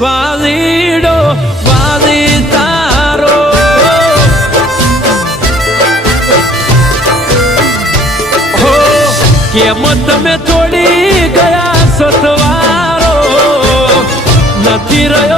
વાલીડો વાલી તારો હો કેમ તમે છોડી ગયા સતવારો નથી રહ્યો